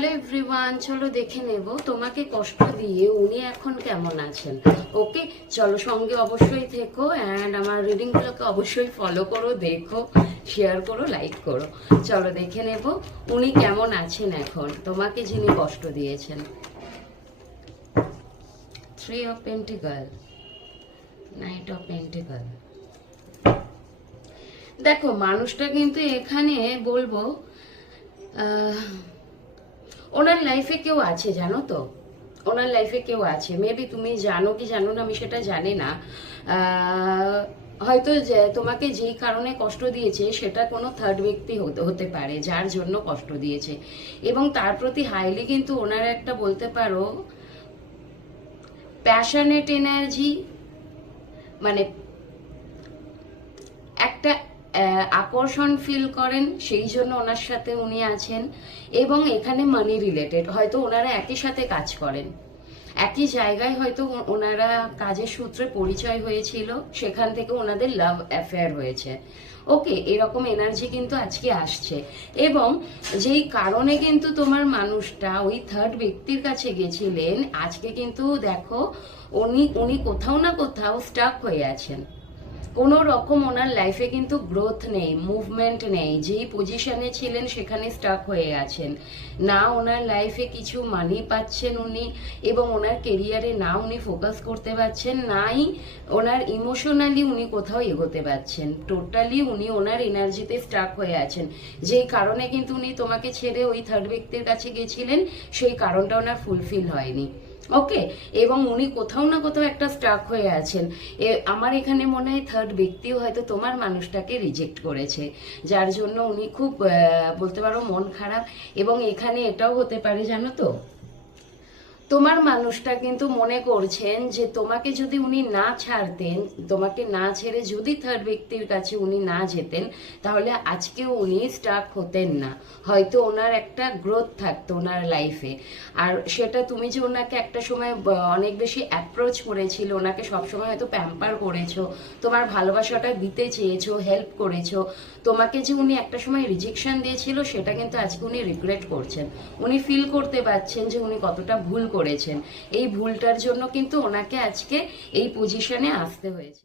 Hello everyone, চলো দেখে নেব তোমাকে কষ্ট দিয়ে উনি এখন কেমন আছেন। ওকে, চলো সঙ্গে অবশ্যই থেকো অ্যান্ড আমার রিডিংগুলোকে অবশ্যই ফলো করো, দেখো, শেয়ার করো, লাইক করো। চলো দেখে নেব উনি কেমন আছেন এখন, তোমাকে যিনি কষ্ট দিয়েছেন। 3 of pentacle, night of pentacle. দেখো মানুষটা কিন্তু এখানে বলবো ওনার লাইফে কেউ আছে, জানো তো, ওনার লাইফে কেউ আছে। মেবি তুমি জানো কি জানো না আমি সেটা জানি না। হয়তো যে তোমাকে যেই কারণে কষ্ট দিয়েছে সেটা কোনো থার্ড ব্যক্তি হতে পারে যার জন্য কষ্ট দিয়েছে, এবং তার প্রতি হাইলি কিন্তু ওনার একটা বলতে পারো প্যাশনেট এনার্জি, মানে একটা আকর্ষণ ফিল করেন, সেই জন্য ওনার সাথে উনি আছেন। এবং এখানে মানি রিলেটেড, হয়তো ওনারা একই সাথে কাজ করেন, একই জায়গায় হয়তো ওনারা কাজের সূত্রে পরিচয় হয়েছিল, সেখান থেকে ওনাদের লাভ অ্যাফেয়ার হয়েছে। ওকে, এরকম এনার্জি কিন্তু আজকে আসছে। এবং যেই কারণে কিন্তু তোমার মানুষটা ওই থার্ড ব্যক্তির কাছে গেছিলেন, আজকে কিন্তু দেখো উনি কোথাও না কোথাও স্টাক হয়ে আছেন। কোনো রকম ওনার লাইফে কিন্তু গ্রোথ নেই, মুভমেন্ট নেই, যেই পজিশনে ছিলেন সেখানে স্টাক হয়ে আছেন। না ওনার লাইফে কিছু মানি পাচ্ছেন উনি, এবং ওনার কেরিয়ারে না উনি ফোকাস করতে পারছেন, নাই ওনার ইমোশনালি উনি কোথাও এগোতে পারছেন। টোটালি উনি ওনার এনার্জিতে স্টাক হয়ে আছেন, যেই কারণে কিন্তু উনি তোমাকে ছেড়ে ওই থার্ড ব্যক্তির কাছে গেছিলেন, সেই কারণটা ওনার ফুলফিল হয়নি। ওকে, এবং উনি কোথাও না কোথাও একটা স্টাক হয়ে আছেন। আমার এখানে মনে হয় থার্ড ব্যক্তিও হয়তো তোমার মানুষটাকে রিজেক্ট করেছে, যার জন্য উনি খুব বলতে পারো মন খারাপ। এবং এখানে এটাও হতে পারে জানো তো, তোমার মানুষটা কিন্তু মনে করছেন যে তোমাকে যদি উনি না ছাড়তেন, তোমাকে না ছেড়ে যদি থার্ড ব্যক্তির কাছে উনি না যেতেন, তাহলে আজকেও উনি স্টাক হতেন না। হয়তো ওনার একটা গ্রোথ থাকতো ওনার লাইফে। আর সেটা তুমি যে ওনাকে একটা সময় অনেক বেশি অ্যাপ্রোচ করেছিল, ওনাকে সবসময় হয়তো প্যাম্পার করেছো, তোমার ভালোবাসাটা দিতে চেয়েছো, হেল্প করেছো, তোমাকে যে উনি একটা সময় রিজেকশন দিয়েছিল সেটা কিন্তু আজকে উনি রিগ্রেট করছেন। উনি ফিল করতে পারছেন যে উনি কতটা ভুল করেছেন। এই ভুলটার জন্য কিন্তু ওনাকে আজকে এই পজিশনে আসতে হয়েছে।